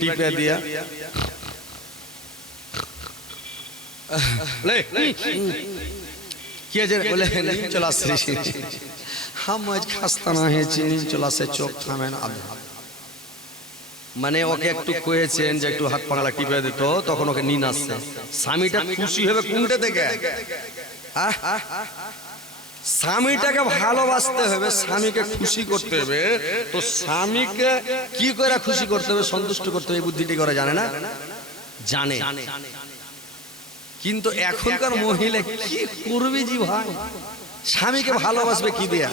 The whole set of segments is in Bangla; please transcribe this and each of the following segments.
টিপে দিয়া কি আছে বলে চলে আসছে हम आज खास्ता ना है চিনি চলে আসে চোখ থামে না মানে ওকে একটু কয়েছেন যে একটু হাত পাগলা টিপে দিত তখন ওকে নিন আসছে স্বামীটা খুশি হবে কোনটা থেকে স্বামীটাকে ভালোবাসতে হবে স্বামীকে খুশি করতে হবে তো স্বামীকে কি করে খুশি করতে হবে সন্তুষ্ট করতে হবে এই বুদ্ধিটি করে জানে না জানে কিন্তু এখনকার মহিলা কি করবে জি ভাই স্বামীকে ভালোবাসবে কি দিয়া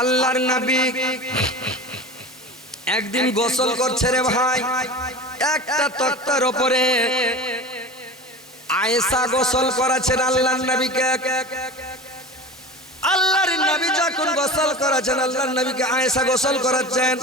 আল্লাহর নবী একদিন গোসল করছে রে ভাই একটা তক্তার উপরে আয়েশা গোসল করাছেন আল্লাহর নবীকে আল্লাহর নবী যখন গোসল করাছেন আল্লাহর নবীকে আয়েশা গোসল করাচ্ছেন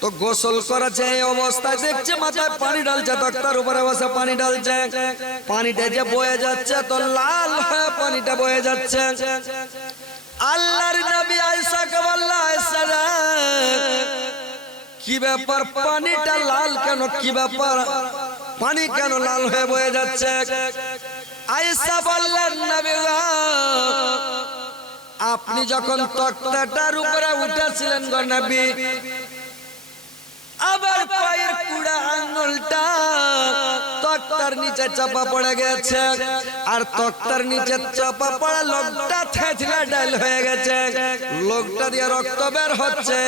তো গোসল করাছে এই অবস্থায় দেখছে মাথায় পানি ঢালছে তক্তার উপরে বসে পানি ঢালছে পানিটা যে বয়ে যাচ্ছে তো লাল হয়ে পানিটা বয়ে যাচ্ছে আল্লাহর নবী আয়েশাকে বলল আয়েশা রে কি ব্যাপার পানিটা লাল কেন কি ব্যাপার পানি কেন লাল হয়ে বয়ে যাচ্ছে আয়েশা বললেন নবী আপনি যখন তক্তাটার উপরে উঠেছিলেন গো নবী আবার পায়ের কুড়া আঙ্গুলটা তক্তার নিচে চাপা পড়ে গেছে আর তক্তার নিচে চাপা পড়া লোকটা থেতলা ডাল হয়ে গেছে লোকটা দিয়ে রক্ত বের হচ্ছে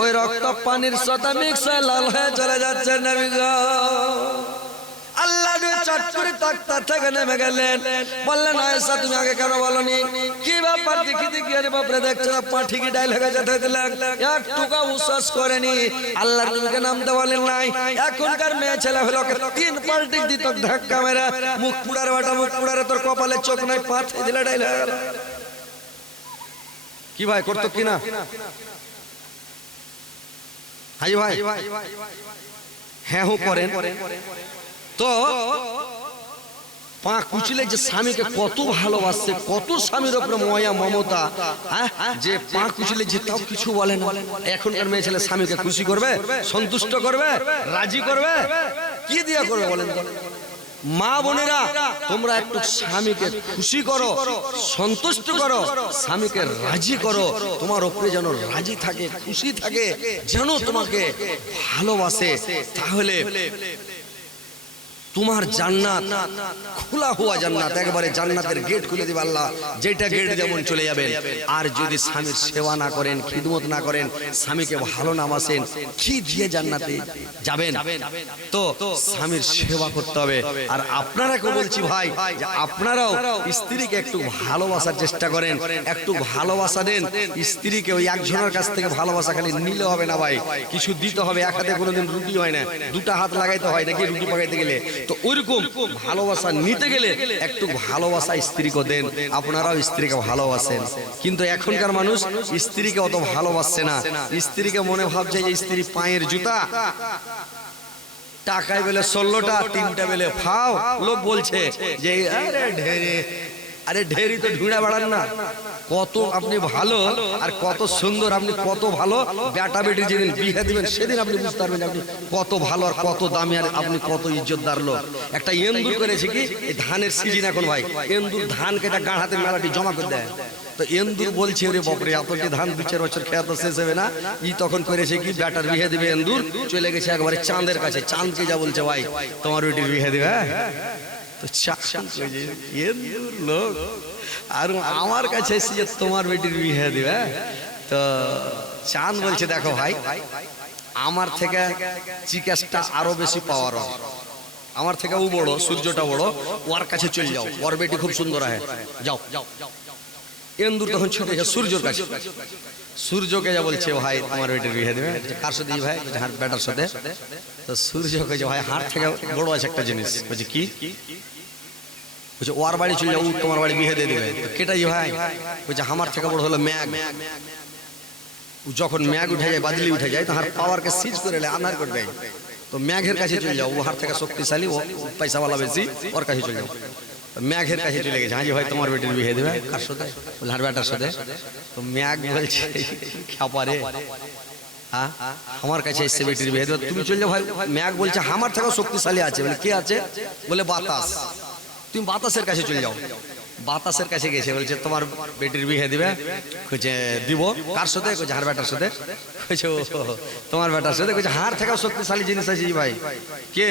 ওই রক্ত পানির সাথে মিক্স হয়ে লাল হয়ে চলে যাচ্ছে নবী গো আল্লাহ চট করে তক্তা থেকে নেমে গেলেন বললেন আয়েশা তুমি আগে কেন বলনি কি ব্যাপার দেখি দেখি আরে বাপরে দেখছো পা ঠিকই ডাইল হয়ে গেছে থেতলা একটুকু উচ্ছ্বাস করেনি আল্লাহর নবীকে নামতে বলেন নাই এখনকার মেয়ে ছেলে হলো তিন পাল্টি দিত ধাক্কা মেরে মুখ পুড়ার বাটা মুখ পুড়ারে তোর কপালে চোখ নাই পা থেতলা ডাইল হয়ে গেল কি ভাই করতো কিনা হাই ভাই হ্যাঁ হু করেন তো পা কুচিলে যে স্বামীকে কত ভালোবাসছে কত স্বামীর উপরে মায়া মমতা যে পা কুচিলে যে তাও কিছু বলে না এখনকার মেয়ে ছেলে স্বামীকে খুশি করবে সন্তুষ্ট করবে রাজি করবে কি দিয়া করবে বলেন তো মা বোনেরা তোমরা একটু স্বামীকে খুশি করো সন্তুষ্ট করো স্বামীকে রাজি করো তোমার উপরে যেন রাজি থাকে খুশি থাকে যেন তোমাকে ভালোবাসে তাহলে তোমার জান্নাত খোলা হওয়া জান্নাত একবারে জান্নাতের গেট খুলে দিবে আল্লাহ যেটা গেট যেমন চলে যাবেন আর যদি স্বামীর সেবা না করেন খিদমত না করেন স্বামীকে ভালো না বাসেন কি দিয়ে জান্নাতে যাবেন তো স্বামীর সেবা করতে হবে আর আপনারাকে বলছি ভাই যে আপনারাও স্ত্রীকে একটু ভালোবাসার চেষ্টা করেন একটু ভালোবাসা দেন স্ত্রীকে ওই একজনের কাছ থেকে ভালোবাসা খালি নিলে হবে না ভাই কিছু দিতে হবে এক হাতে কোনোদিন রুটি হয় না দুটা হাত লাগাইতে হয় নাকি রুটি পাকাইতে গেলে তো ওইরকম ভালোবাসা নিতে গেলে একটু ভালোবাসা স্ত্রীকে দেন আপনারাও স্ত্রীকে ভালোবাসেন কিন্তু এখনকার মানুষ স্ত্রীকে অত ভালোবাসছে না স্ত্রীকে মনে ভাবছে যে স্ত্রী পায়ের জুতা টাকায় বেলে 16টা 3টা বেলে ফাও লোক বলছে যে আরে ঢেরি তো ঢুঁড়া বাড়ান না কত আপনি ভালো আর কত সুন্দর আপনি কত ভালো বেটা বেটি যেদিন বিয়ে দিবেন সেদিন আপনি বুঝতে পারবেন আপনি কত ভালো আর কত দামি আর আপনি কত ইজ্জতদার লোক একটা এন্দুর করেছে কি এই ধানের সিজন এখন ভাই এন্দুর ধান কেটে গাঁ হাতে মেলাটি জমা করে দেয় তো এন্দুর বলছে ওরে বাপরে এত কি ধান 2-4 বছর খেয়া তো শেষ হবে না ই তখন করেছে কি বেটার বিয়ে দিবে এন্দুর চলে গেছে একবারে চাঁদের কাছে চাঁদকে যা বলছে ভাই তোমার বেটির বিয়ে দিবে তো লোক আর আমার কাছে এসে যে তোমার বেটির বিয়ে দিবে তো চাঁদ বলছে দেখো ভাই আমার থেকে চিকাসটা আরো বেশি পাওয়ার আমার থেকে ও বড় সূর্যটা বড় ওর কাছে চলে যাও ওর বেটি খুব সুন্দর আছে যাও এন্দুর তখন ছুটে যায় সূর্যর কাছে সূর্যকে যা বলছে ভাই তোমার বেটির বিয়ে দেবে কার সাথে ভাই হার বেটার সাথে তো সূর্যকে যে ভাই হার থেকে বড় আছে একটা জিনিস বলছে কি বলছে ওর বাড়ি চলে যাও তোমার বাড়ি বিয়ে দিয়ে দেবে কেটাই ভাই বলছে আমার থেকে বড় হলো ম্যাগ যখন ম্যাগ উঠে যায় বাদলি উঠে যায় তার পাওয়ারকে সিজ করে আন্ধার করে দেয় তো ম্যাঘের কাছে চলে যাও ও হার থেকে শক্তিশালী ও পয়সাওয়ালা বেশি ওর কাছে চলে যাও ম্যাঘের কাছে চলে গেছে হাজি ভাই তোমার বেটির বিয়ে দেবে কার সাথে হার বেটার সাথে তো ম্যাঘ বলছে খ্যাপারে হ্যাঁ আমার কাছে এসে বেটির বিয়ে দেবে, তুমি চলে যাও ভাই। ম্যাক বলছে আমার থেকেও শক্তিশালী আছে। বলে কে আছে? বলে বাতাস। তুমি বাতাসের কাছে চলে যাও। বাতাসের কাছে গেছে, বলছে তোমার বেটির বিয়ে দিবে। কইছে দিব। কার সাথে? কইছে হার বেটার সাথে। কইছে ও তোমার বেটার সাথে। কইছে হার থেকে শক্তিশালী জিনিস আছে ভাই। কে?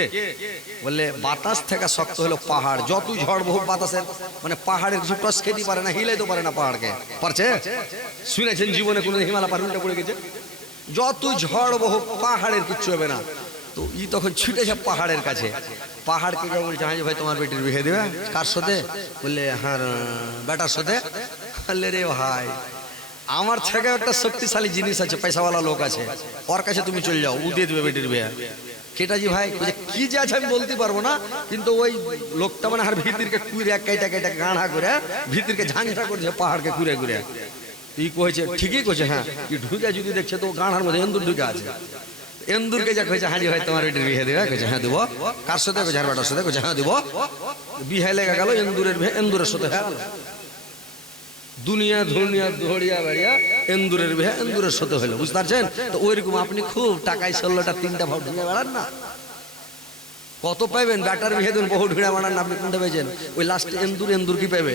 বললে বাতাস থেকে শক্ত হলো পাহাড়। যতই ঝড় বহু বাতাসের মানে পাহাড়ের কিছু টস খেতে পারে না, হিলাইতে পারে না পাহাড়কে। পারছে? শুনেছেন জীবনে কোনো হিমালয় পাহাড়টা পড়ে গেছে? যতই ঝড় বহু পাহাড়ের কিচ্ছু হবে না। তো ই তখন ছুটেছে পাহাড়ের কাছে। পাহাড়কে গিয়ে বলছে হ্যাঁ ভাই তোমার বেটির বিয়ে দেবে। কার সাথে? বললে হ্যাঁ বেটার সাথে। বললে রে ভাই আমার থেকে একটা শক্তিশালী জিনিস আছে, পয়সাওয়ালা লোক আছে, ওর কাছে তুমি চলে যাও, ও দিয়ে দেবে বেটির বিয়ে। কেটা জি ভাই? কি যে আছে আমি বলতে পারবো না, কিন্তু ওই লোকটা মানে আর ভিতরকে কুড়ে কেটা কেটা গাঁড়া করে ভিতরকে ঝাঁঝরা করছে পাহাড়কে কুড়ে কুড়ে। ই কইছে ঠিকই কইছে। হ্যাঁ কি ঢুকে যদি দেখছে তো গাঁড়ার মধ্যে এন্দুর ঢুকে আছে। এন্দুরকে যা কইছে হ্যাঁ জি ভাই তোমার বেটির বিয়ে দেবে। কইছে হ্যাঁ দেবো। কার সাথে? কইছে হার বেটার সাথে। কইছে হ্যাঁ দেবো। বিয়ে লেগে গেল এন্দুরের বিয়ে এন্দুরের সাথে হয়ে গেল। দুনিয়া দুনিয়া ধরিয়া বেড়িয়া এন্দুরের বিয়ে এন্দুরের সাথে হলো। বুঝতে পারছেন? তো ওইরকম আপনি খুব টাকায় 16টা 3টা ভাব ঢুকে বেড়ান না, কত পাইবেন? বেটার বিয়ে দেন বহু ঢুঁড়া বানান না, আপনি কোনটা পেয়েছেন? ওই লাস্টে এন্দুর এন্দুর কি পাইবে?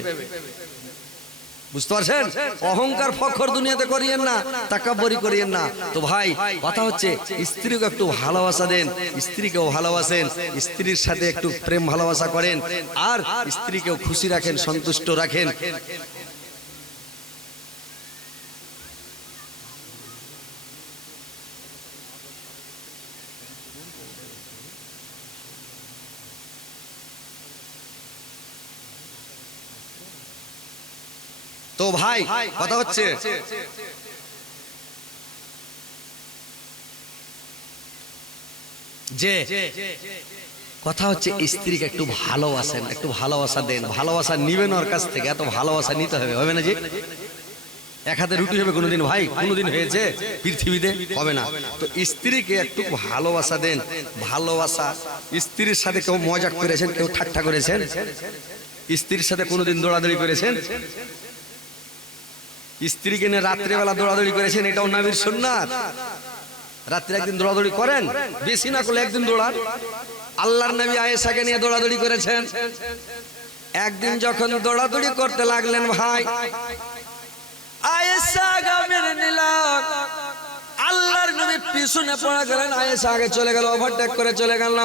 বুঝতে পারছেন? অহংকার ফখর দুনিয়াতে করিয়েন না, তাকাব্বরি করিয়েন না। তো ভাই কথা হচ্ছে স্ত্রীকে একটু ভালোবাসা দেন, স্ত্রীকেও ভালোবাসেন, স্ত্রীর সাথে একটু প্রেম ভালোবাসা করেন, আর স্ত্রীকেও খুশি রাখেন, সন্তুষ্ট রাখেন। তো ভাই কথা হচ্ছে যে কথা হচ্ছে স্ত্রীকে একটু ভালোবাসেন, একটু ভালোবাসা দেন, ভালোবাসা নিবেন ওর কাছ থেকে। এত ভালোবাসা নিতে হবে, হবে না? যে এক হাতে রুটি হবে কোনোদিন? ভাই কোনোদিন হয়েছে পৃথিবীতে? হবে না। তো স্ত্রীকে একটু ভালোবাসা দেন। ভালোবাসা, স্ত্রীর সাথে কেউ মজা করেছেন, কেউ ঠাট্টা করেছেন? স্ত্রীর সাথে কোনোদিন দৌড়াদৌড়ি করেছেন? স্ত্রীকে নিয়ে রাত্রেবেলা দৌড়াদৌড়ি করেছেন? এটাও নবীর সুন্নাত। রাত্রে একদিন দৌড়াদৌড়ি করেন, বেশি না করলে একদিন দৌড়ান। আল্লাহর নবী আয়েশাকে নিয়ে দৌড়াদৌড়ি করেছেন। একদিন যখন দৌড়াদৌড়ি করতে লাগলেন ভাই, আয়েশা গামের নিলাম, আল্লাহর নবী পিছনে পড়ে গেলেন, আয়েশা আগে চলে গেল, ওভারটেক করে চলে গেল।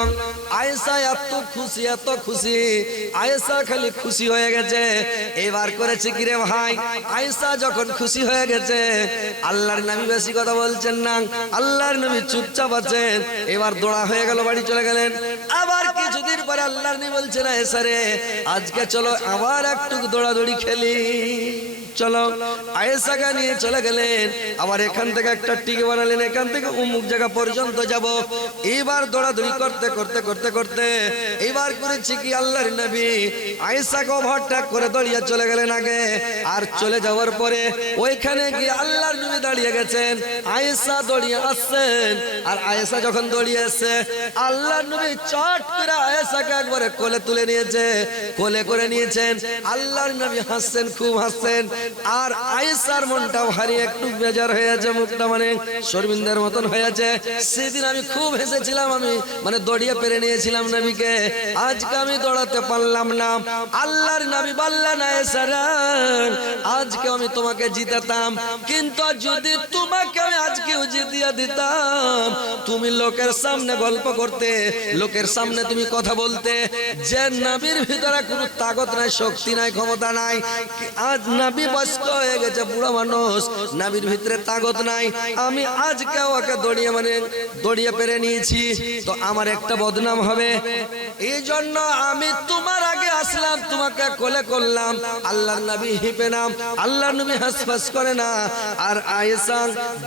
আয়েশা এত খুশি, এত খুশি, আয়েশা খালি খুশি হয়ে গেছে। এবার করেছে কি রে ভাই, আয়েশা যখন খুশি হয়ে গেছে, আল্লাহর নবী বেশি কথা বলছেন না, আল্লাহর নবী চুপচাপ আছেন। এবার দৌড়া হয়ে গেল, বাড়ি চলে গেলেন। আবার কিছুদিন পরে আল্লাহর নবী বলছেন আয়েশা রে আজকে চলো আবার একটু দৌড়াদৌড়ি খেলি, চলো। আয়েশাকে নিয়ে চলে গেলেন। আবার এখান থেকে একটা টিকে বানালেন, এখান থেকে অমুক জায়গা পর্যন্ত যাব। এইবার দৌড়াদৌড়ি করতে করতে করতে করতে এইবার করেছি কি আল্লাহর নবী আয়েশাকে ওভারটেক করে দৌড়িয়ে চলে গেলেন আগে। আর চলে যাওয়ার পরে ওইখানে গিয়ে আল্লাহর নবী দাঁড়িয়ে গেছেন, আয়েশা দৌড়িয়ে আসছেন। আর আয়েশা যখন দৌড়িয়ে এসছে, আল্লাহর নবী চট করে আয়েশাকে একবারে কোলে তুলে নিয়েছে, কোলে করে নিয়েছেন। আল্লাহর নবী হাসছেন, খুব হাসছেন। আর আয়েশার মনটা ভারী একটু বেজার হয়ে আছে, মুখটা মানে শর্মিন্দার মতন হয়ে আছে। সেদিন আমি খুব হেসেছিলাম, আমি মানে দৌড়িয়ে পেরে নিয়েছিলাম নবীকে, আজকে আমি দৌড়াতে পারলাম না। আল্লাহর নবী বললেন আয়েশা আজকে আমি তোমাকে জিতাতাম, কিন্তু যদি তোমাকে আমি আজকেও জিতিয়ে দিতাম, তুমি লোকের সামনে গল্প করতে, লোকের সামনে তুমি কথা বলতে যে নবীর ভিতরে কোনো তাকত নাই, শক্তি নাই, ক্ষমতা নাই। আজ নবী বয়স্ক হয়ে গেছে, বুড়া মানুষ, নবীর ভিতরে তাকত নাই, আমি আজকে ওকে দৌড়িয়ে পেরে নিয়েছি, তো আমার একটা বদনাম হবে। এই জন্য আমি তোমার আগে আসলাম, তোমাকে কোলে করলাম। আল্লাহর নবী হিপে নাম, আল্লাহর নবী হাসফাস করে না। আর আয়েশা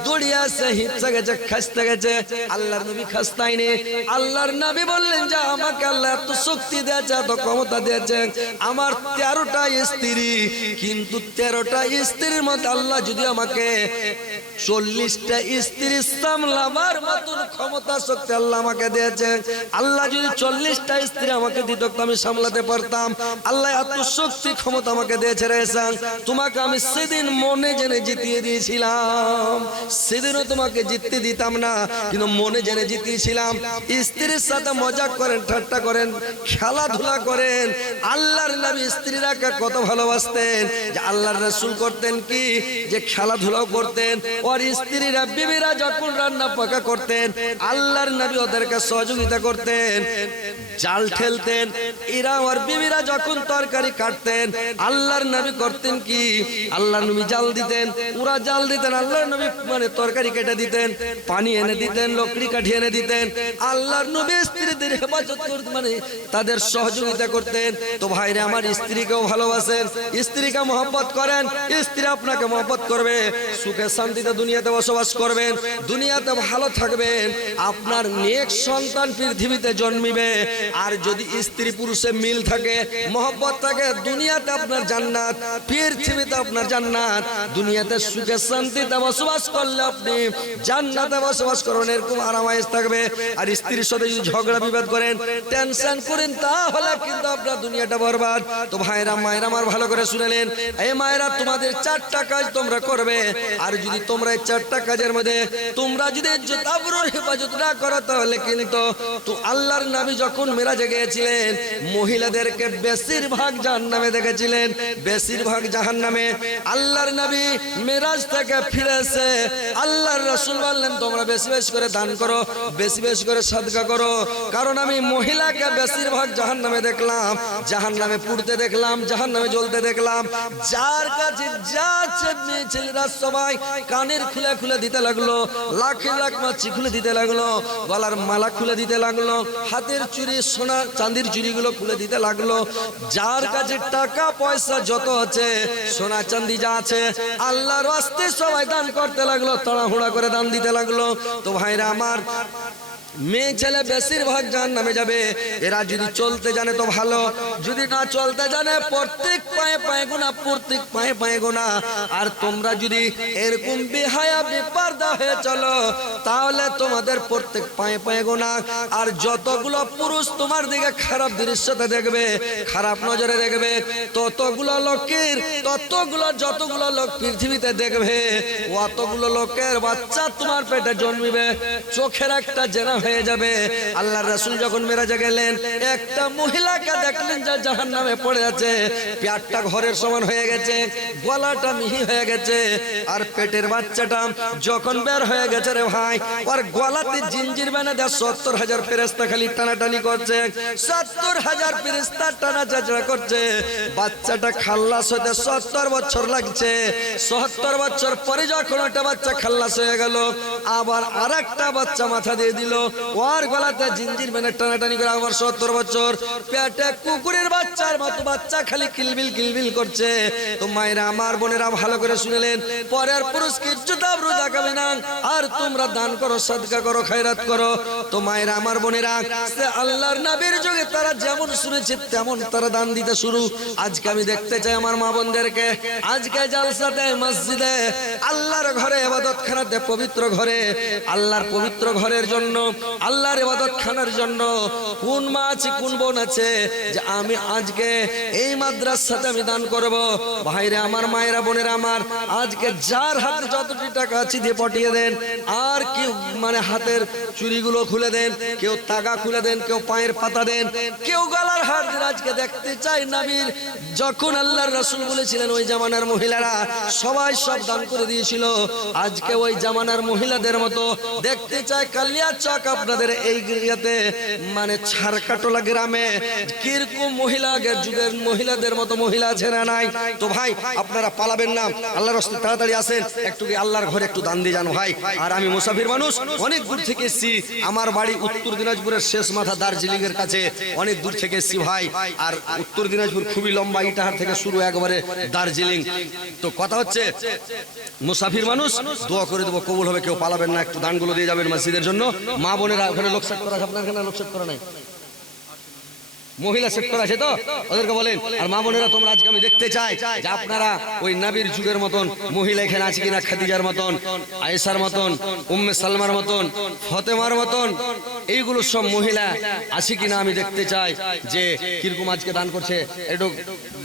দৌড়িয়ে আসে, হিপসে গেছে, খাসতে গেছে। আল্লাহর নবী খাসতাইনি। আল্লাহর নবী বললেন যে আমাকে আল্লাহ এত শক্তি দিয়েছে, এত ক্ষমতা দিয়েছে, আমার 13টা স্ত্রী, কিন্তু 13টা স্ত্রীর মধ্যে আল্লাহ যদি আমাকে 40টা স্ত্রীর সামলাবার মতন ক্ষমতা শক্তি আল্লাহ আমাকে দিয়েছে। আল্লাহ যদি 40টা স্ত্রী আমাকে দিত আমি সামলাতে পারতাম। আল্লাহ এত শক্তি ক্ষমতা আমাকে দিয়েছে রে সাং, তোমাকে আমি সেদিন মনে জেনে জিতিয়ে দিয়েছিলাম। সেদিনও তোমাকে জিততে দিতাম না, কিন্তু মনে জেনে জিতিয়েছিলাম। স্ত্রীর সাথে মজাক করেন, ঠাট্টা করেন, খেলাধুলা করেন। আল্লাহর নবী স্ত্রীরা কত ভালোবাসতেন, যে আল্লাহর রাসূল করতেন কি, যে খেলাধুলাও করতেন। ওর স্ত্রীরা বিবিরা যখন রান্না পাকা করতেন আল্লাহর নবী ওদেরকে সহযোগিতা করতেন, জাল ঠেলতেন। এরা ওর বিবিরা যখন তরকারি কাটতেন আল্লাহর নবী করতেন কি, আল্লাহর নবী জাল দিতেন, ওরা জাল দিতেন, আল্লাহর নবী মানে তরকারি কেটে দিতেন, পানি এনে দিতেন, লকড়ি কাঠি এনে দিতেন। আল্লাহর নবী স্ত্রীদের হেফাজত করতেন, মানে তাদের সহযোগিতা করতেন। তো ভাইরা আমার, স্ত্রীকেও ভালোবাসেন, স্ত্রীকে মহব্বত করেন, স্ত্রী আপনাকে মহব্বত করবে, সুখে শান্তিতে দুনিয়াতে বসবাস করবেন, দুনিয়াতে ভালো থাকবেন, আপনার নেক সন্তান পৃথিবীতে জন্মিবে। আর যদি স্ত্রী পুরুষে মিল থাকে, মহব্বত থাকে, দুনিয়াতে আপনার জান্নাত, পৃথিবীতে আপনার জান্নাত। দুনিয়াতে সুখে শান্তিতে বসবাস করলে আপনি জান্নাতে বসবাস করবেন, এরকম আরামায়েশ থাকবে। আর স্ত্রীর সাথে যদি ঝগড়া বিবাদ করেন, টেনশন করেন, তাহলে কিন্তু আপনার দুনিয়াটা বরবাদ। তো ভাইরা মায়েরা আমার ভালো করে শুনেলেন, এই মায়েরা তোমাদের 4টা কাজ তোমরা করবে। আর যদি তোমরা এই 4টা কাজের মধ্যে তোমরা যদি আবরুর হেফাজত না করো, তাহলে কিন্তু তো আল্লাহর নবী যখন মেরাজে গিয়েছিলেন মহিলাদেরকে বেশিরভাগ জাহান্নামে দেখেছিলেন, বেশিরভাগ জাহান্নামে। আল্লাহর নবী মেরাজ থেকে ফিরেছে, আল্লাহর রাসূল বললেন তোমরা বেশি বেশি করে দান করো, বেশি বেশি করে সাদকা করো, কারণ আমি মহিলাকে বেশিরভাগ জাহান্নামে দেখলাম, জাহান্নামে পুড়তে দেখলাম, জাহান্নামে জ্বলতে দেখলাম। যার কাছে যা মেয়ে ছেলেরা সবাই কানের খুলে খুলে দিতে লাগলো, লাখে লাখ মাছি খুলে দিতে লাগলো, গলার মালা খুলে দিতে লাগলো, হাতের চুড়ি সোনা চাঁদির চুড়িগুলো খুলে দিতে লাগলো। যার কাছে টাকা পয়সা যত আছে, সোনা চাঁদি যা আছে, আল্লাহর রাস্তে সবাই দান করতে লাগলো, তাড়াহুড়া করে দান দিতে লাগলো। তো ভাইরা আমার, মেয়ে ছেলে বেশিরভাগ জাহান্নামে যাবে। এরা যদি চলতে জানে তো ভালো, যদি না চলতে জানে প্রত্যেক পায়ে পায়ে গোনা, প্রত্যেক পায়ে পায়ে গোনা। আর তোমরা যদি এরকম বেহায়া বেপরদা হয়ে চলো, তাহলে তোমাদের প্রত্যেক পায়ে পায়ে গোনা। আর যতগুলো পুরুষ তোমার দিকে খারাপ দৃশ্যতে দেখবে, খারাপ নজরে দেখবে, ততগুলো লোকের যতগুলো লোক পৃথিবীতে দেখবে, অতগুলো লোকের বাচ্চা তোমার পেটে জন্মিবে, চোখের একটা জেনা হয়ে যাবে। আল্লাহর রাসূল যখন মেরাজে গেলেন, একটা মহিলাকে দেখলেন যা জাহান্নামে পড়ে আছে, পেটটা ঘরের সমান হয়ে গেছে, গলাটা মিহি হয়ে গেছে, আর পেটের বাচ্চাটা যখন বের হয়ে গেছে রে ভাই, ওর গলাতে জিঞ্জির বাঁধা দেয়া 70,000 ফেরেশতা খালি টানাটানি করছে, 70,000 ফেরেশতা টানাচাচড়া করছে। বাচ্চাটা খাল্লাস হতে 70 বছর লাগছে। 70 বছর পরে যখন একটা বাচ্চা খাল্লাস হয়ে গেল, আবার আরেকটা বাচ্চা মাথা দিয়ে দিল, ওর গলাতে জিঞ্জির বেঁধে টানাটানি করে আবার 70 বছর। পেটে কুকুরের বাচ্চার মতো বাচ্চা খালি কিলবিল কিলবিল করছে। তো মায়েরা আমার, বোনেরা ভালো করে শুনলেন, পরের পুরুষকে ইজ্জত আবরু দেখাবে না, আর তোমরা দান করো, সাদকা করো, খায়রাত করো। তো মায়েরা আমার, বোনেরা, আল্লাহর নবীর যুগে তারা যেমন শুনেছে তেমন তারা দান দিতে শুরু। আজকে আমি দেখতে চাই আমার মা বোনদেরকে, আজকে জালসাতে, মসজিদে, আল্লাহর ঘরে, ইবাদতখানাতে, পবিত্র ঘরে, আল্লাহর পবিত্র ঘরের জন্য, আল্লাহর ইবাদত খানার জন্য কোন মা আছে, কোন বোন আছে যে আমি আজকে এই মাদ্রাসাতে আমি দান করব? ভাইরে আমার, মায়েরা, বোনেরা আমার, আজকে যার হাতে যতটি টাকা আছে দিয়ে পাঠিয়ে দেন। আর কেউ মানে হাতের চুড়িগুলো খুলে দেন, কেউ তাগা খুলে দেন, কেউ পায়ের পাতা দেন, কেউ গলার হার দেন। আজকে দেখতে চাই নবীর যখন আল্লাহর রাসূল বলেছিলেন ওই জামানার মহিলারা সবাই সব দান করে দিয়েছিল, আজকে ওই জামানার মহিলাদের মতো দেখতে চাই। কালিয়াচক আপনাদের এই গিরিয়াতে মানে ছারকাটোলা গ্রামে কিরকম মহিলা, আগের যুগের মহিলাদের মতো মহিলা আছে না নাই? তো ভাই আপনারা পালাবেন না, আল্লাহর রাস্তায় তাড়াতাড়ি আসেন, একটু আল্লাহর ঘরে একটু দান দিয়ে যান ভাই। আর আমি মুসাফির মানুষ, অনেক দূর থেকে এসেছি, আমার বাড়ি উত্তর দিনাজপুরের শেষ মাথা দার্জিলিং এর কাছে, অনেক দূর থেকে এসেছি ভাই। আর উত্তর দিনাজপুর খুবই লম্বা, ইটাহার থেকে শুরু একবারে দার্জিলিং। তো কথা হচ্ছে মুসাফির মানুষ, দোয়া করে দেবো, কবুল হবে, কেউ পালাবেন না, একটু দানগুলো দিয়ে যাবেন মসজিদের জন্য। মা বোনেরা ওখানে লোক সেট করা আছে, আপনার এখানে লোক সেট করা নাই? মহিলা সেক্টর আছে তো ওদেরকে বলেন। আর মা বোনেরা তোমরা আজকে আমি দেখতে চাই যে আপনারা ওই নবীর যুগের মতন মহিলা এখানে আছে কিনা, খাদিজার মতন, আয়েশার মতন, উম্মে সালমার মতন, ফতেমার মতন, এইগুলো সব মহিলা আছে কিনা আমি দেখতে চাই যে কিরকম আজকে দান করছে। একটু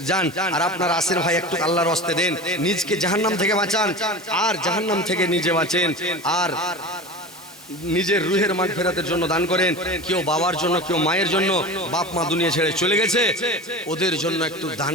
যান আর আপনার আসির ভাই একটু আল্লাহর রাস্তে দেন, নিজকে জাহান্নাম থেকে বাঁচান আর জাহান্নাম থেকে নিজে বাঁচেন, আর নিজের রুহের মাগফিরাতের জন্য দান করেন। কেউ বাবার জন্য, কেউ মায়ের জন্য, বাপ মা দুনিয়া ছেড়ে চলে গেছে, ওদের জন্য একটু দান